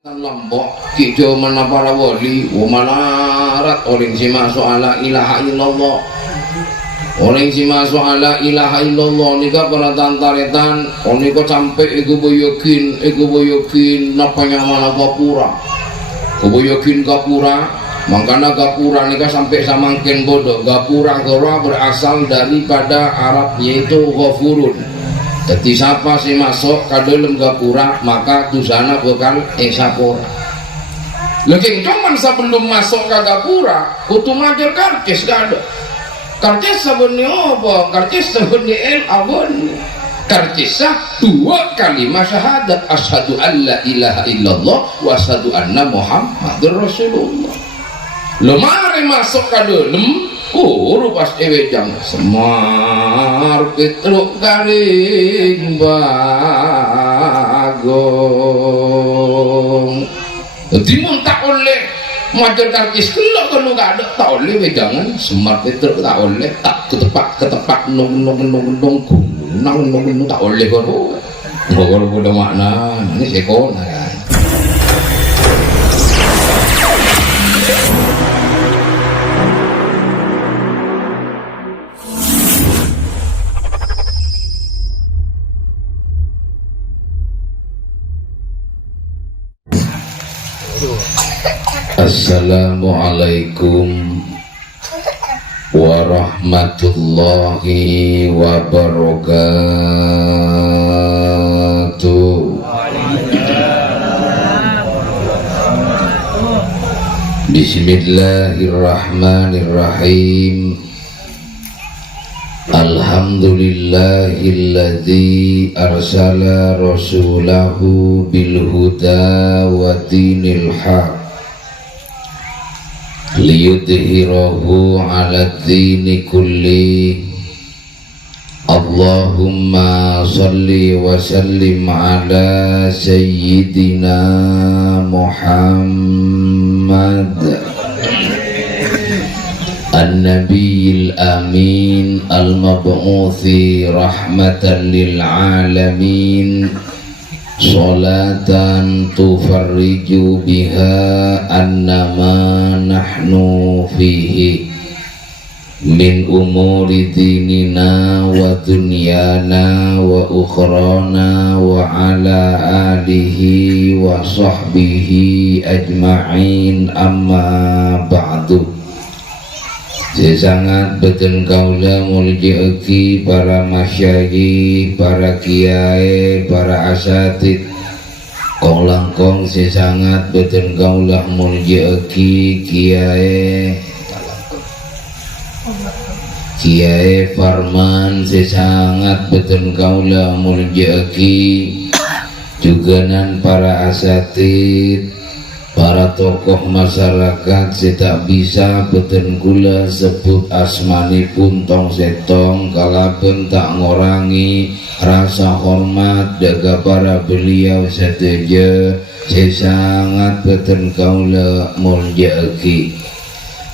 Lombok kijo mana para wali umalarat orang si masuk ala ilaha illallah orang si masuk ala ilaha illallah nika para tantaretan nika sampai iku boyokin napanya mana gapura boyokin gapura makanya gapura nika sampai samangken bodoh gapura gora berasal daripada Arab yaitu ghafurun. Jadi siapa sih masuk ke dalam gapura maka dosana bakal sapura. Lagi cuman sebelum masuk ke gapura kudu ngajar karcis gak ada. Karcis sebenarnya apa? Karcis sebenarnya abon. Karcis dua kalimat syahadat asyhadu an la ilaha illallah wa asyhadu anna muhammadur rasulullah. Lemari masuk ke dalam pas ewejang semar petruk garing bagong jadi tak oleh majar karcis kalau gak ada tak oleh wejangan semar petruk tak oleh tak ketepak nung tak oleh kalau udah makna ini sekona ya. Assalamualaikum warahmatullahi wabarakatuh. Bismillahirrahmanirrahim. Alhamdulillahilladzi arsala rasulahu bil huda wa dinil haq liyudhhirahu 'ala dini kulli. Allahumma shalli wa sallim ala sayyidina Muhammad an-nabiyil amin al-mab'uthi rahmatan lil alamin. Salatan tufarriju biha annama nahnu fihi min umuri dinina wa dunyana wa ukhrana wa ala alihi wa sahbihi ajma'in amma ba'du. Sesangat beten kaula mulji para masyayikh, para kiai, para asatid kong langkong sesangat beten kaula mulji kiai Farman sesangat beten kaula mulji juganan para asatid para tokoh masyarakat setak bisa beten kula sebut asmanipun tong setong kalaben tak ngorangi rasa hormat daga para beliau seteja sesangat beten kaula muljaeki.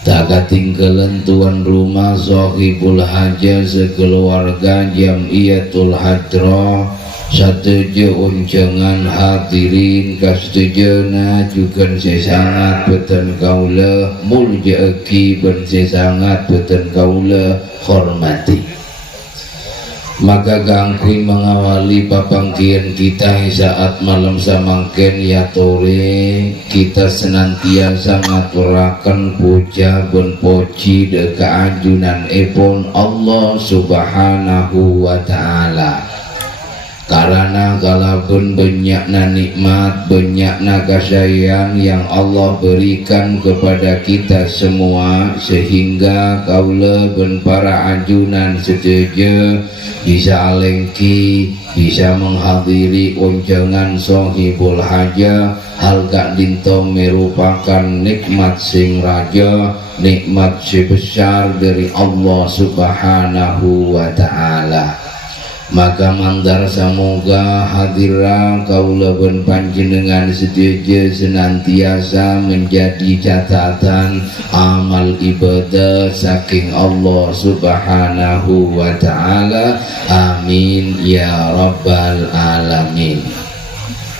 Tak katinggalan tuan rumah sahibul haja sekeluarga Jamiyatul Hadra sateja unjangan hadirin kastejana juga sesangat beten kaula muljaeki ben sesangat beten kaula hormati. Maka gangkui mengawali papangkian kita saat malam samangken ya tore kita senantiasa ngaturaken puja ben poci de kaajunan epon Allah subhanahu wa ta'ala. Karena kalaupun banyakna nikmat, banyakna kasayang yang Allah berikan kepada kita semua, sehingga kaula ben para ajunan setuju bisa alengki, bisa menghadiri unjangan sahibul haja. Hal gak dinto merupakan nikmat sing raja, nikmat sebesar dari Allah subhanahu wa ta'ala. Maka mandar samoga hadirah kaula ben panjenengan setuju senantiasa menjadi catatan amal ibadah saking Allah subhanahu wa ta'ala. Amin ya rabbal alamin.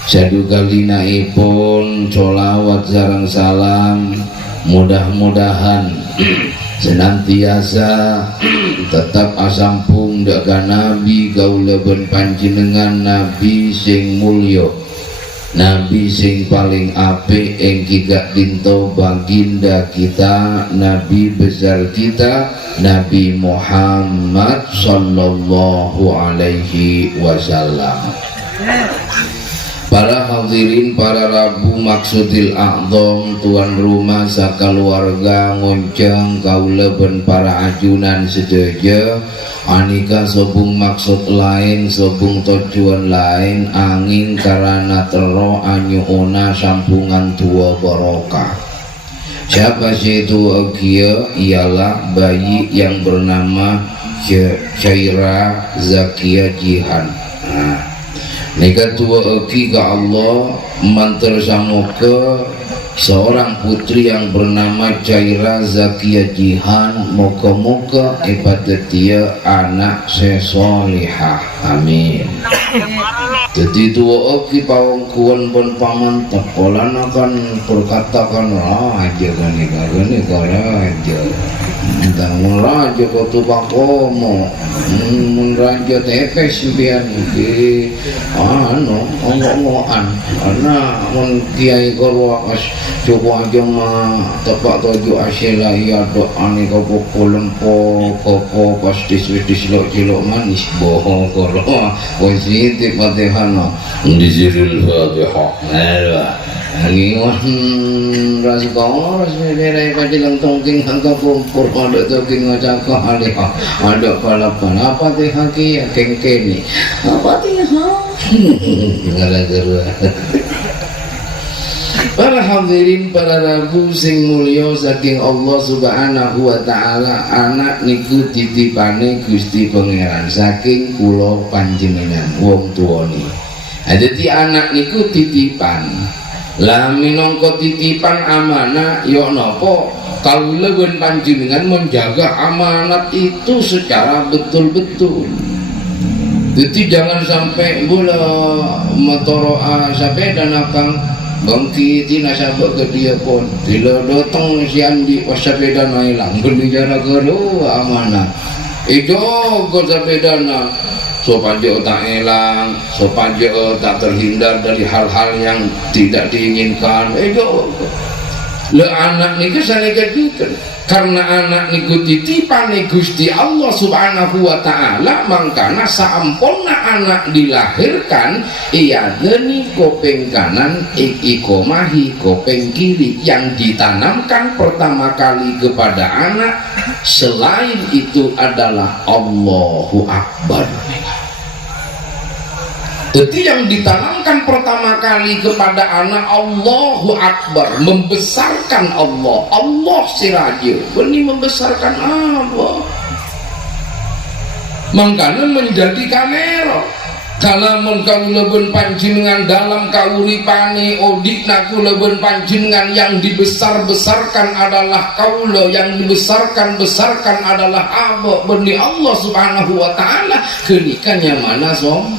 Sadukallinaipun sholawat sareng salam mudah-mudahan senantiasa tetap asampung daga nabi kaulaban panjenengan nabi sing mulya, nabi sing paling apik ing kigak dinto baginda kita, nabi besar kita, Nabi Muhammad sallallahu alaihi wasallam. Para hadirin, para rabu maksudil a'zam, tuan rumah sakaluarga ngonceng kaula ben para ajunan sedaja anika sobung maksud lain, sobung tujuan lain angin karana tero anyuuna sampungan tua barokah. Siapa sih itu Agia? Ialah bayi yang bernama Syaira Zakia Jihan. Nika tua Agi ke Allah mantar samoga seorang putri yang bernama Syaira Zakia Jihan, moga-moga ibadat dia anak sesolihah, amin. Jadi tua Agi pawangkuan pun pamantap polan akan berkatakan raja gani raja dan raja kotu pakomo raja tepes biar di ngomong-ngomongan karena mun kiai korwakas coba aja mah tepak toju asyila iya doani koko lempo koko pasti cilok manis bohong korwa positif fatihah dizirul fatihah ngingon ras kau ras meberai kadilang tongking angka kumpur ada tongking ngacaka alihah ada palapan apa teh haki ya kengkeni apa teh ngara-ngara. Para hadirin, para rabu sing mulya saking Allah subhanahu wa ta'ala, anak niku titipane Gusti Pangeran saking kula panjenengan wong tuane. Dadi anak niku titipan. Lah minangka titipan amanah ya napa kawula ben panjenengan menjaga amanat itu secara betul-betul. Jadi jangan sampai bola motor sampai dan akang bangkit nasabak ke dia pun bila datang si Andi pas sepeda hilang berbicara kedua amanah itu ke sepeda supaya tak hilang, supaya tak terhindar dari hal-hal yang tidak diinginkan. Itu le anak niku sanega juga karena anak niku titipan Gusti Allah subhanahu wa ta'ala, mangkana saamponna anak dilahirkan iya geni kopeng kanan ikomahi kopeng kiri yang ditanamkan pertama kali kepada anak selain itu adalah Allahu Akbar. Jadi yang ditanamkan pertama kali kepada anak Allahu Akbar, membesarkan Allah. Allah si raja, ini membesarkan apa? Makanya menjadi kamera. Kalau mengkaulebun panjenengan dalam kauripane odik nakulebun panjenengan yang dibesar-besarkan adalah kaula, yang dibesarkan adalah apa? Benih Allah subhanahu wa ta'ala. Kenikannya mana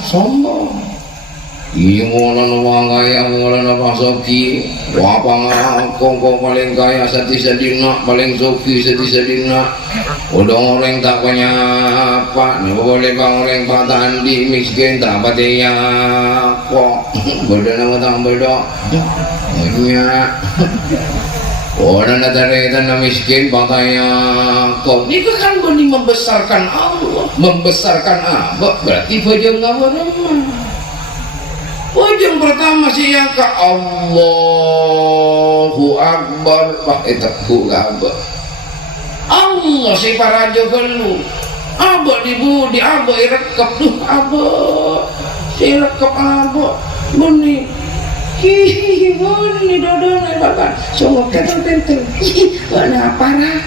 sombong. Iya ngono wong kaya ngono pasoki wapang kongko paling kaya sati-sadina paling soki sati-sadina udah orang tak punya apa boleh bang orang patandi miskin tak patinya kok beda nama tak beda punya orang datang tanah miskin patanya kok ini kan benih membesarkan Allah, membesarkan apa berarti bajang ngawarama. Wajang pertama sih yang ke Allahu Akbar pakai teguh abah Allah si para jogelu abah di abah rekep tuh abah si rekep abah buni hihihi buni dodone bahkan semua kentel mana parah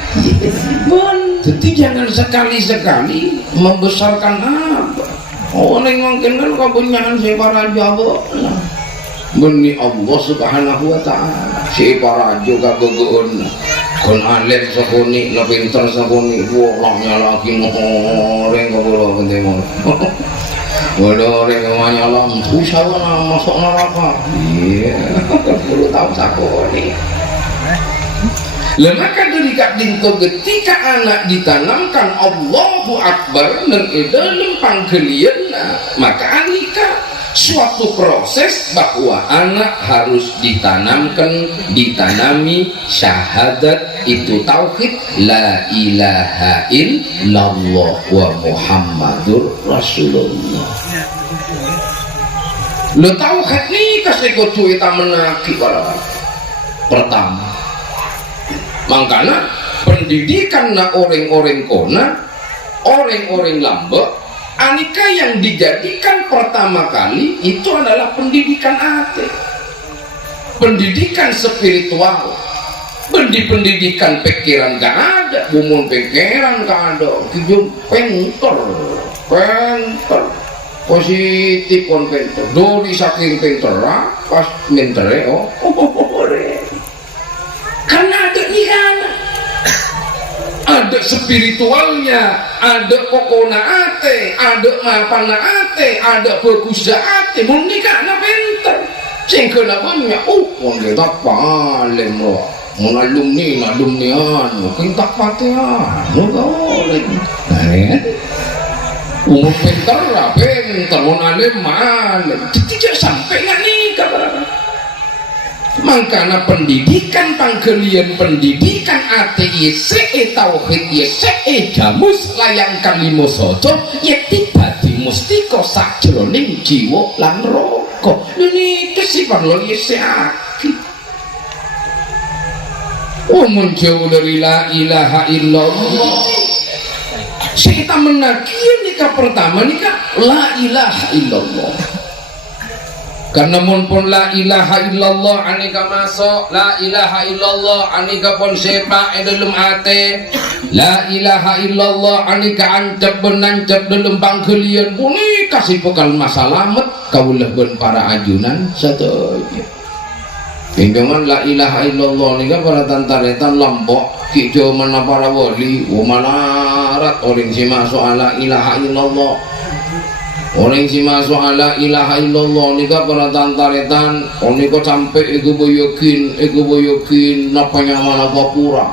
bun jadi jangan sekali-sekali membesarkan abah. Oh, neng kenal kabunyahan si para jabo, beni Allah subhanahu wa ta'ala. Si para juga kegeun, kon alim sakuni, na pintar sakuni, walahnya lagi ngoreng kaburo ketemu. Waduh, orang yang nyalam, usaha masuk neraka. Iya, 10 tahun sakoni. Maka dari kadingko ketika anak ditanamkan Allahu Akbar dan dalam panggelian, maka anika suatu proses bahwa anak harus ditanami syahadat itu tauhid la ilaha illallah wa muhammadur rasulullah. Lo tauhid ni kasih kucu kita menaki para pertama. Makanya pendidikan na orang-orang kona, orang-orang lambek, anika yang dijadikan pertama kali itu adalah pendidikan hati, pendidikan spiritual, pendidikan pikiran gak ada, bumun pikiran gak ada, kijung penter, positif kon penter, dori saking penter, pas mentere karena ada ihana, ada spiritualnya, ada kokona ate, ada mapana ate, ada bagusa ate, menikah na pinter sing kena banyak, kita paling loh alumnian, kita patihan boleh umur pinter lah, pinter, alim, tidak sampai nggak nikah. Makanya pendidikan panggelian pendidikan ati se tauhid se jamus layang kalimo sojo ya tiba di mustiko sakjroning jiwa lan raga. Ini kesifat lo se aki. Muncul dari la ilaha illallah. Kita menagih nikah pertama nikah la ilaha illallah. Karena pun la ilaha illallah anika masuk, la ilaha illallah anika pun sepak dalam ate, la ilaha illallah anika ancap benancap dalam panggelian puni kasih bekal masalamet kaulah ben para ajunan satu. Tinggalan la ilaha illallah nika para tantaretan lombok kijo mana para wali, umalarat orang si masuk la ilaha illallah. Orang si masuk ala ilaha illallah nika para tantaretan onika sampai ego boyokin napanya mana gapura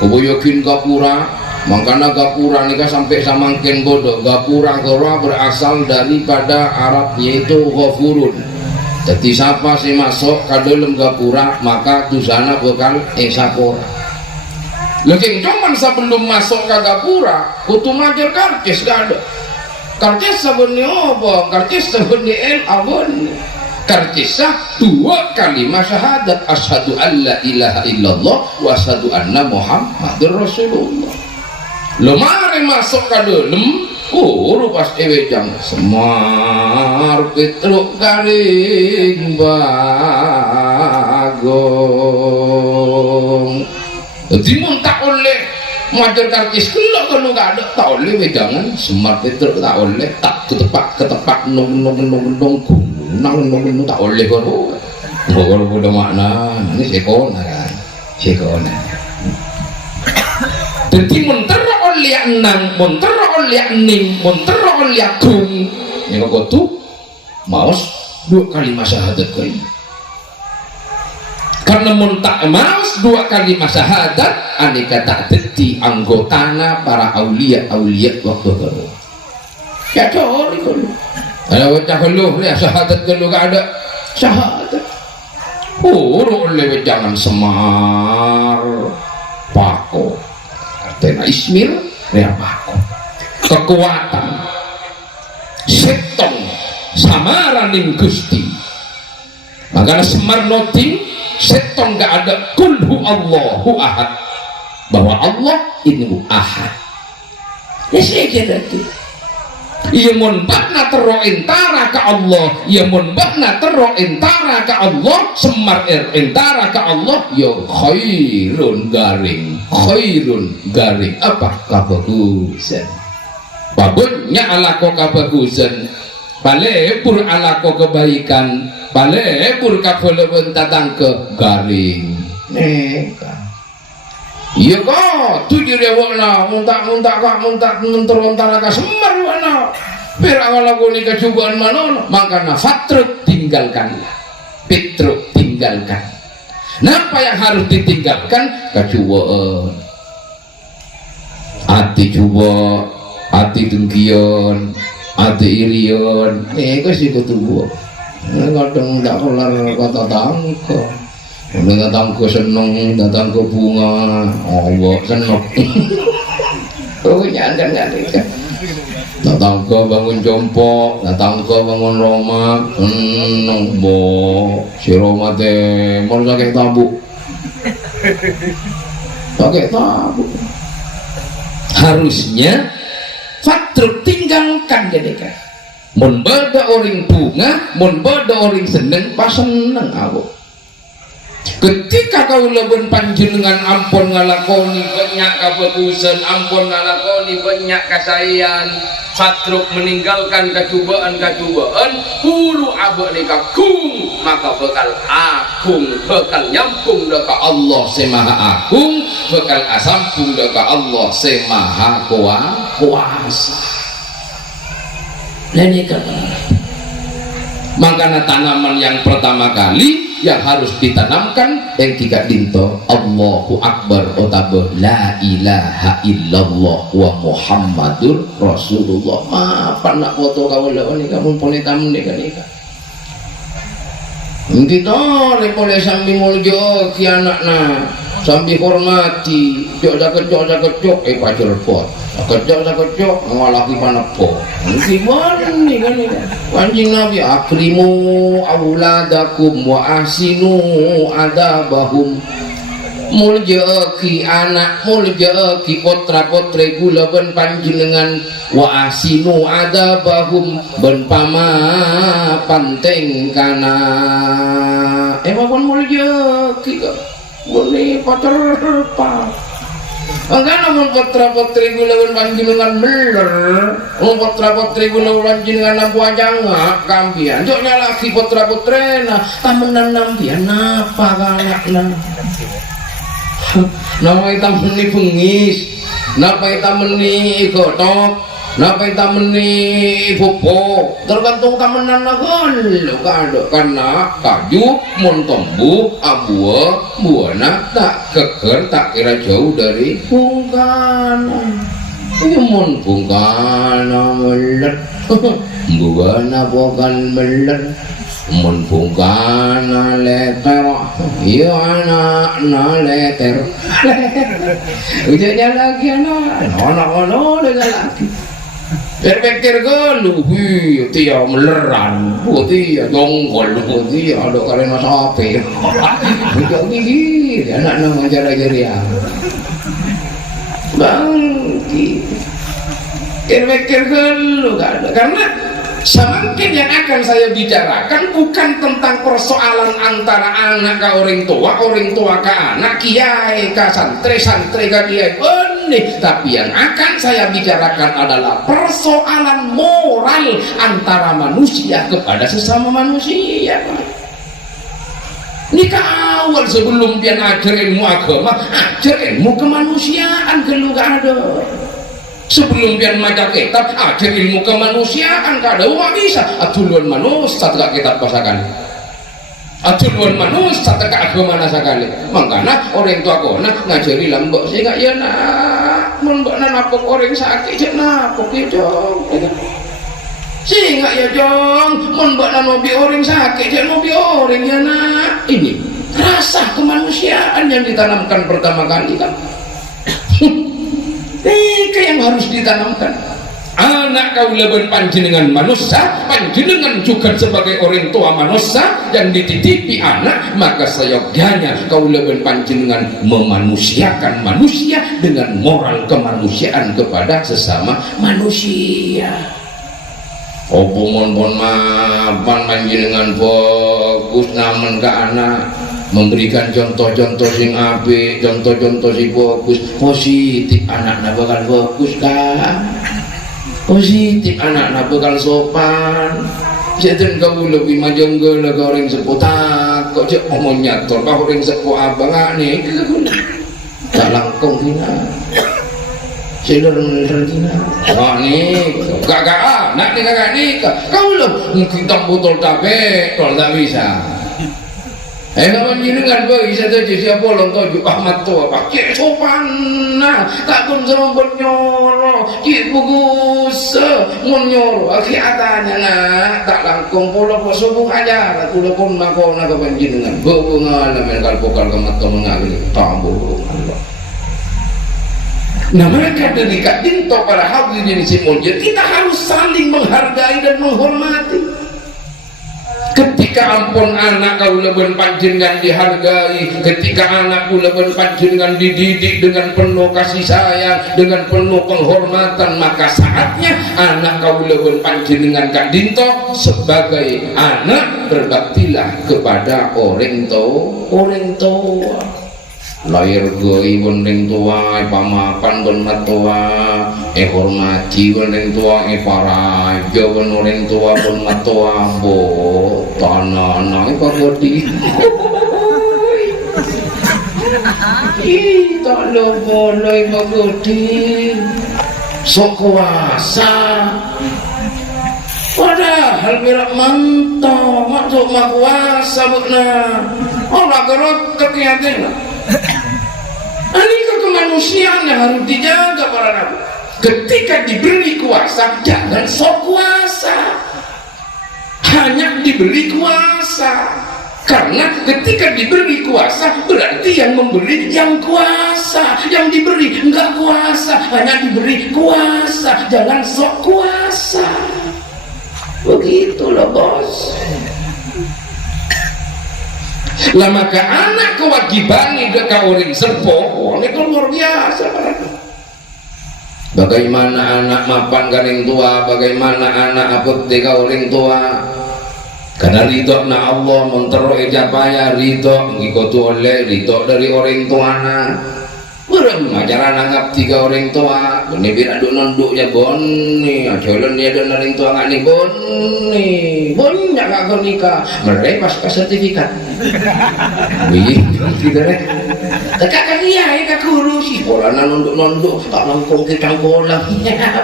keboyokin gapura makanya gapura nika sampai samangkin bodoh gapura berasal daripada Arab yaitu ghafurun. Jadi siapa si masuk ke dalam gapura maka dusana bakal esapora. Lagi cuman sebelum masuk ke gapura kutu majer karcis gak ada. Karcis sebenarnya apa? Karcis sebenarnya abon. Karcisah 2 kalimat syahadat asyhadu an la ilaha illallah wa asyhadu anna muhammadur rasulullah. Lemari masuk ke dalam pas ewejang semar petruk garing bagong. Jadi tak oleh majar karcis kalau gak ada tak oleh wejangan semar petruk tak oleh tak ketepak nung tak oleh kalau udah makna ini sekona kan sekona. Jadi mentera oleh nang mentera oleh ning mentera oleh tung yang kau tu maus 2 kalimat syahadat kali. Karena muntak maus 2 kalimat syahadat aneka tak deti anggotana para aulia waktu baru ya cori kalau ada wajah kalau ya syahadat kalau gak ada syahadat oleh jangan semar pako artinya ismir ya pako kekuatan setong samaraning gusti makanya semar noting setong gak ada kulhu Allahu ahad bahwa Allah ini ahad ya saya kira itu ia munbakna terro entara ke Allah ia munbakna terro entara ke Allah semar entara ke Allah ya khairun garing apa kabagusan babunnya alako kabagusan balebur alako kebaikan balebur kabeleben tatang ke garing neka iya kok tujuh dewakna muntak kak muntar ka semar wana Berawal aku nikah cobaan manono, makanya fatruk tinggalkanlah, fitruk tinggalkan. Napa yang harus ditinggalkan? Kecubaan, hati coba, hati dengkian, hati irian. Itu sih ketua. Kadang tak kelar kata tangko. Dengan tangko seneng, datang ke bunga, Allah seneng. Pokoknya ada nggak nikah. Datang ke bangun jompo, datang ke bangun Roma, seneng bo, si Roma teh mau sakit tabuk, sakit tabuk. Harusnya fatruk tinggalkan jadi kan. Mun beda orang bunga, mun beda orang seneng, pas seneng aku. Ketika kau lebih panjenengan ampun ngalakoni banyak kebagusan, ampun ngalakoni banyak kesayan, fatruk meninggalkan kecubaan-kecubaan, hulu abak nikakung, maka bekal agung, bekal nyampung deka Allah semaha agung, bekal asampung deka Allah semaha kuasa. Lenikah. Makanya tanaman yang pertama kali yang harus ditanamkan yang tiga dinto Allahu Akbar otabe la ilaha illallah wa Muhammadur Rasulullah. Apa nak foto kau lawan ni kamu boleh tamu ni kan ni kan. Kita boleh sambil muljo ki anakna sambil hormati jok pacar pot kecok ngalaki panapo gimana nih kan anjing Nabi akrimu auladakum wa ahsinu adabahum muljaki anak muljaki potra potre gula ben panjenengan wa ahsinu adabahum ben pama panteng kana pun muljaki boleh pacar apa enggak namun potra-potri gulawan panjenengan beler potra-potri gulawan panjenengan lampu ajanga kampian joknya lagi potra-potrena tamenan nampian apa kanakna namanya tameni bengis namanya tameni gotok namanya tameni popo tergantung tamenan nagon lo kado karena kayu montombu abua buana tak keker tak kira jauh dari bungkana ini mon bungkana melet buana bukan melet mon bungkana leter iya anak leter ujanya lagi anak dengan lagi berpikir galuh, tiap meleran, tiap jonggol, tiap ada karena sapi. Bukan gigi, anak nama jari-jari ya. Bangki, berpikir galuh, karena semakin yang akan saya bicarakan bukan tentang persoalan antara anak ke orang tua ke anak, kiai ke santri ke kiai benih, tapi yang akan saya bicarakan adalah persoalan moral antara manusia kepada sesama manusia. Ini awal sebelum pian ajar ilmu agama, ajar ilmu kemanusiaan keluar ada. Sebelum pian maca kitab ajar ilmu kemanusiaan kada umak bisa atuluan manusia tak kitab pasakan atuluan manusia tak agama nasakali makanya orang tua kona ngajari lambok sehingga ya nak membakna napok orang sakit je napok itu sehingga ya jong membakna nobi orang sakit je nobi orang ya nak ini rasa kemanusiaan yang ditanamkan pertama kali kan. Ini yang harus ditanamkan. Anak kau leben panjenengan manusia, panjenengan juga sebagai orang tua manusia yang dititipi anak, maka seyogyanya kau leben panjenengan memanusiakan manusia dengan moral kemanusiaan kepada sesama manusia. Opo mon mapan panjenengan fokus namen ke anak, memberikan contoh-contoh sing apik, contoh-contoh sing fokus positif, anaknya bakal fokus kan positif, anaknya bakal sopan. Jadi kau lebih majonggo lah kau orang seputar kau cek omong nyator kau orang sepu abang nih tak langkong hina Saudara menerima. Wah ni, kakak, nak ni kakak ni, kau belum kita botol tape, kalau tak bisa. Kawan jenengan bagi saya siapa lontoh Ahmad tua pak cik sopan nah tak pun sama bernyoro cik bagus menyoro akhiatannya nak tak langkung pola subuh aja aku dah pun nak kawan jenengan berpengalaman kalau pokal kemat mengalir tambah. Nah mereka dekat dinto para hadirin si mulia kita harus saling menghargai dan menghormati. Ketika ampun anak kau leben panjenengan dihargai, ketika anak kau leben panjenengan dididik dengan penuh kasih sayang, dengan penuh penghormatan, maka saatnya anak kau leben panjenengan kak dinto sebagai anak berbaktilah kepada orang tua. Lahir goi bondeng tua, pamakan bon matua, hormati bondeng tua, paraja bon orang tua bon matua, bo tanah nai pagodi. Tak lo boleh pagodi, sok kuasa. Padahal mirak mantap, masuk mak kuasa bukna. Orang gerot terkiatin. Ini kemanusiaan yang harus dijaga para nabi. Ketika diberi kuasa, jangan sok kuasa. Hanya diberi kuasa. Karena ketika diberi kuasa, berarti yang memberi yang kuasa. Yang diberi enggak kuasa, hanya diberi kuasa. Jangan sok kuasa. Begitulah bos. Lah maka anak kewajiban itu kau orang sepuh, ini luar biasa. Bagaimana anak mapan garing tua, bagaimana anak abekti kau orang tua. Karena ridho na Allah mentero ejapaya ridho mengikuti oleh ridho dari orang tua anak. Berem ajaran anggap tiga orang tua, ini biar adu nunduknya boni, jalan dia ada orang tua nggak nih boni nggak kau nikah, mereka pas sertifikat. Wih, tidak deh. Kakak dia, kakak guru sih, bola nunduk, tak langkung kita bola.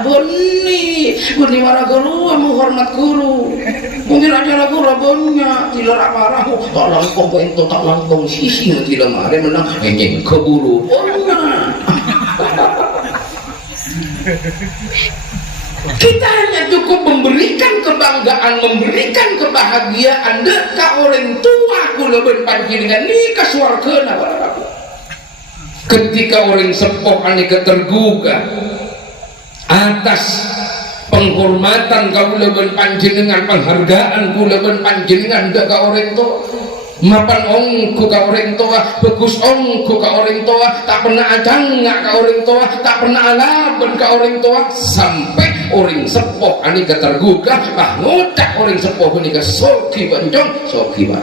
Boni marah guru, menghormat guru. Mungkin acara guru bonya, tidak apa-apa, tak langkung itu tak langkung sisi tidak marah menang, ingin ke guru. Kita hanya cukup memberikan kebanggaan, memberikan kebahagiaan dekat orang tua kula ben panjenengan nikah swargana para. Ketika orang sepuh aneka tergugah atas penghormatan kula ben panjenengan, penghargaan kula ben panjenengan dekat orang tua. Mapan ongku ka orang tua, bagus ongku ka orang tua, tak pernah adangak ka orang tua, tak pernah alaban ka orang tua, sampai orang sepuh ani tergugah, ngucap orang sepuh ini ke soki benjong, soki pak,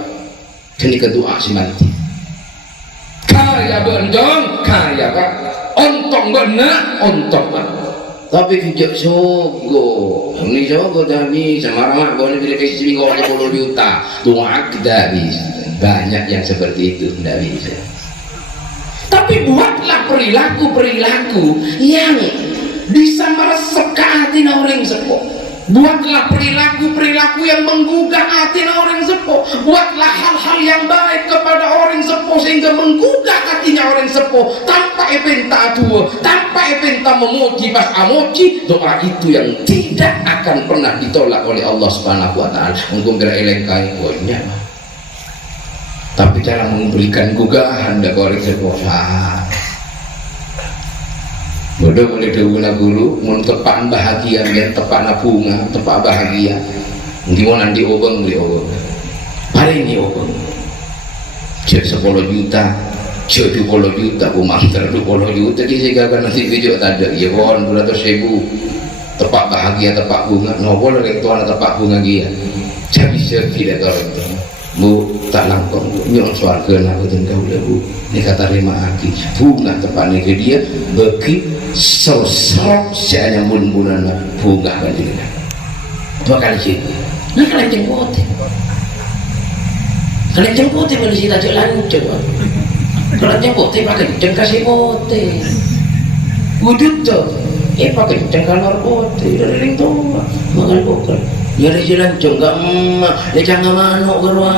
ini kedua si mati. Kaya benjong, kaya pak, ontong benar, ontong pak. Tapi kijak sogo, ini sogo tadi, semarang boleh pilih kasih 30 juta, tuak tidak bisa. Banyak yang seperti itu tidak bisa. Tapi buatlah perilaku yang bisa meresap ke hati orang sepuh. Buatlah perilaku yang menggugah hati orang sepuh. Buatlah hal-hal yang baik kepada orang sepuh sehingga menggugah hatinya orang sepuh. Tanpa epenta tua, tanpa epenta memuji pas amuji, doa itu yang tidak akan pernah ditolak oleh Allah Subhanahu Wa Taala. Mungkin kira elengkai poinnya. Tapi cara memberikan gugahan dak orang sepuh bodoh boleh dahulu guru mun tepak bahagia biar tepak bunga tepak bahagia gimana nanti obeng beli obeng paling ini obeng cek 10 juta cek 20 juta kumangter 20 juta di sehingga nanti video tadi ya bon 200.000 tepak bahagia tepak bunga nopo lagi tuan tepak bunga dia jadi tidak orang itu bu tak langkong nyong swarga nak kau bu ini kata terima aki bunga tepatnya ke dia beki sosok saya bun-bunan bunga kan dia dua kali sih nah kalian jengpote pada sih tak lancur kalian jengpote pakai jeng kasih pote wujud tuh pakai cengkalor putih dari tua makan bukan ya ada jalan congkak emak ya jangan manuk gerwa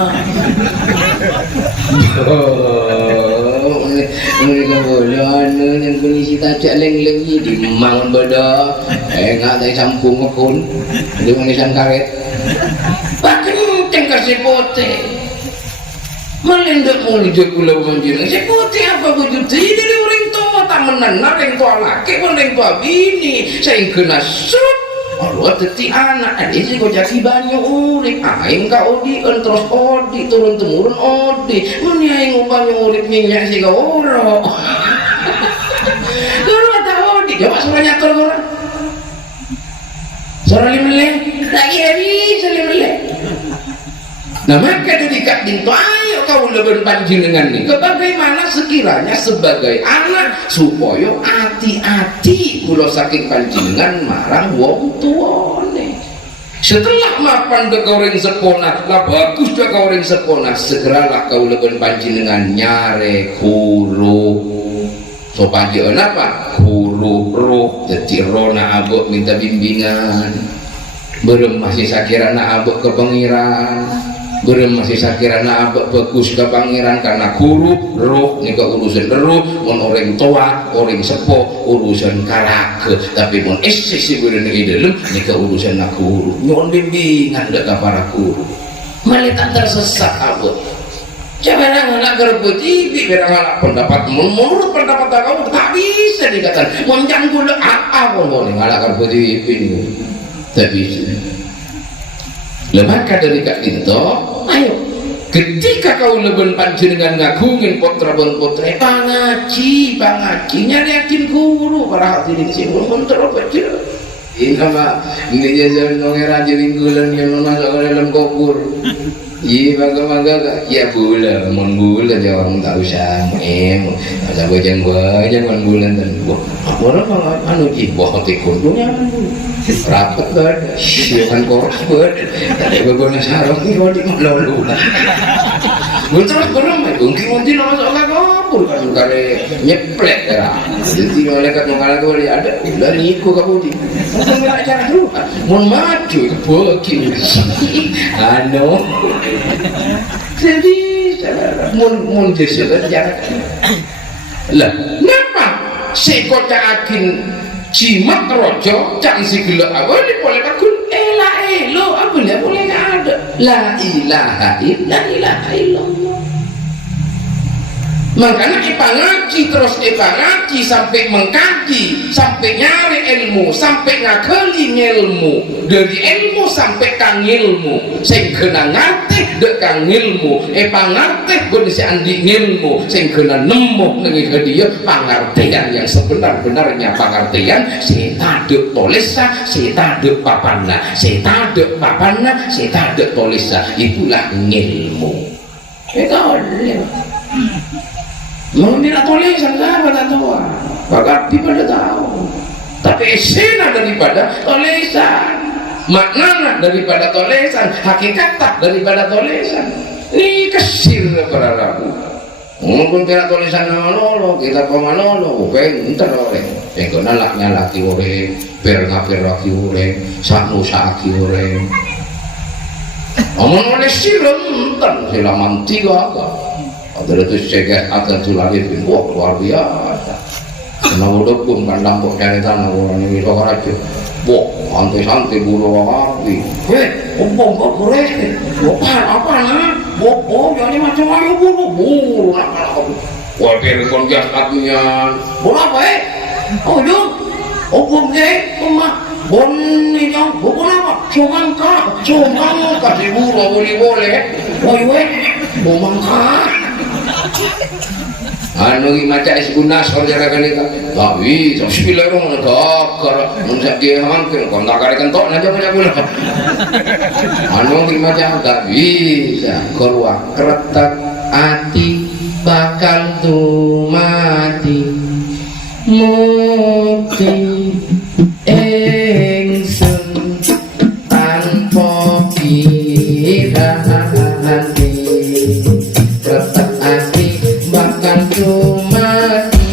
mereka boleh yang kondisi tajak leng-leng di mangun beda nggak ada sampung ngekun di manisan karet pakai cengkasih putih melindak mulut pulau banjir si putih apa wujud ini dari orang tua tak menenar orang tua laki orang tua bini saya kena sut Allah teti anak ini sih kau jadi banyak urip aing kau odi terus odi turun temurun odi meni aing banyak urip minyak sih kau oro dulu ada odi coba suara nyator kau suara limele lagi bisa limele. Nah maka ketika dinto ayo kau lebih panjenengan nih bagaimana sekiranya sebagai anak supaya hati-hati kula saking panjenengan marang wong tuane setelah mapan de kau ring sepona lah bagus de kau ring sepona segeralah kau lebih panjenengan nyare guru so panjenengan apa guru roh jadi rona abok minta bimbingan belum masih sakirana abok ke pengiran belum masih sakirana abak bagus ke pangeran karena guru roh ini ke urusan roh mon orang tua orang sepo urusan karake tapi mon sisi berada di dalam ini ke urusan guru mon bimbingan dekat para guru malah tak tersesat abak jangan ngalak gerbuti biar ngalak pendapat menurut pendapat kamu tak bisa dikatakan mon jangan gula apa boleh ngalak gerbuti ini tak bisa. Lemaka dari kak Dinto, ayo ketika kau leben panjenengan ngagungin putra putra pangaji nyari yakin guru para hadirin sih belum terobati ini sama ini jajan nongera jadi gulan yang masuk ke dalam kokur iya bangga ya bulan mon bulan ya orang tak usah masa bajang mon bulan dan orang anu jiboh tikun punya rapat banget siakan koros banget ada beberapa sarung ini kalau di melulu terus belum mungkin masuk ke kapur kan kare nyeplek ya jadi oleh kat mengalah tu ada dari ikut kamu di nggak cara dulu mau maju bagi anu jadi mau desa jarak lah kenapa sekocakin jimat rojo cang si gila awal boleh kakun lo apa dia boleh nggak ada la ilaha illallah makanya ngaji terus ngaji sampai mengkaji sampai nyari ilmu sampai ngakeli ilmu dari ilmu sampai kang ilmu sing kena ngerti dek kang ilmu ngerti kondisi andi ilmu sing kena nemu nengi dia pengertian yang sebenar-benarnya pengertian seta dek tolesa seta dek papana seta dek papana seta dek tolesa itulah ilmu itu mengira tulisan apa tak tahu bakat pada tahu tapi esena daripada tulisan maknanya daripada tulisan hakikat daripada tulisan ini kesir para rabu mungkin kira tulisan manolo kita pemanolo pinter orang yang nalaknya laki orang berngapir laki orang saknu saki orang omong oleh silam silaman tiga ada itu cegah ada tulari bin wah luar biasa karena udah pun kan dampok dari tanah orang ini orang aja wah santai bulu api kok boleh apa jadi macam ayo bulu wah telepon gas katanya bulu apa oh dong emak boni yang bulu apa cuman kasih bulu boleh mau mangka anu maca isbunas orang kan itu tapi bismillahirrahmanirrahim kalau menjadi dia mungkin kontak kali kentok aja punya gula anu maca tak bisa keluar keretak hati bakal mati mukti engsun tanpa kira hati keretak hati bakal mati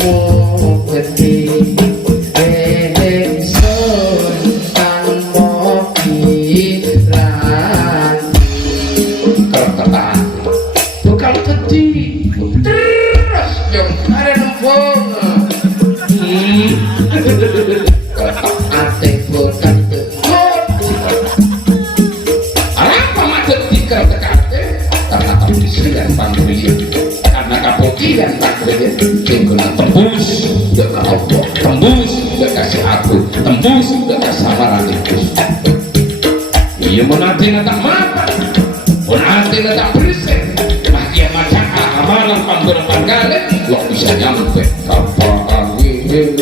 mukti terus jong ada nempong ate botan apa macet tikar tekate karena kepolisian panggilan karena kepolisian panggilan tinggal tembus udah Allah tembus udah kasih aku tembus udah kasih samaran itu iya menanti tak makan menanti tak berisik bahagia macam amalan panggilan kali lo bisa nyampe apa angin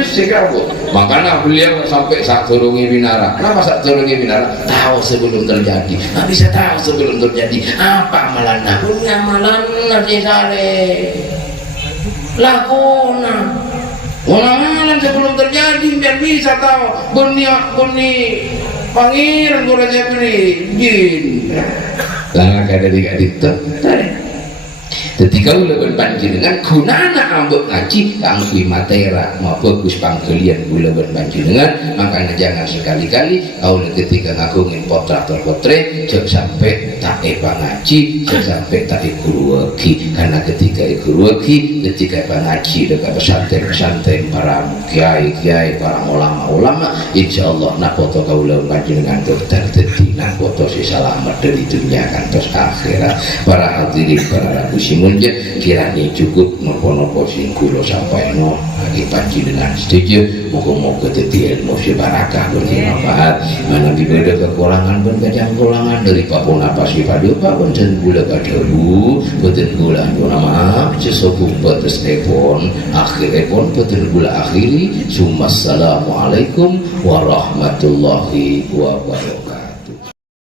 terus sih kamu makanya beliau sampai saat turungi binara. Kenapa saat turungi binara? Tahu sebelum terjadi. Nggak bisa tahu sebelum terjadi apa amalannya punya amalan nanti sare lakona amalan sebelum terjadi biar bisa tahu buni pangiran kurangnya beri jin lah ada tiga ketika ulah berpanjenengan gunana ambek ngaji kanggo matera mau bagus panggelian ulah berpanjenengan makanya jangan sekali-kali kau ketika ngagungin potret jangan sampai tak ngaji jangan sampai tak guru wagi karena ketika guru wagi ketika ngaji dekat pesantren para kiai para ulama insyaallah nak foto kau ulah berpanjenengan terjadi nak foto si selamat dari dunia kantos akhirat. Para hadirin para rakusimun kiranya cukup nopo-nopo sing kula sampaikan lagi panjenengan setuju moga-moga dadi ilmu barakah bermanfaat menawi ada kekurangan pun kacang kurangan dari papun apa sih paduka boten kula kadalu boten kula nyuwun maaf sesuatu batas telepon akhiripun boten kula akhiri. Assalamualaikum warahmatullahi wabarakatuh.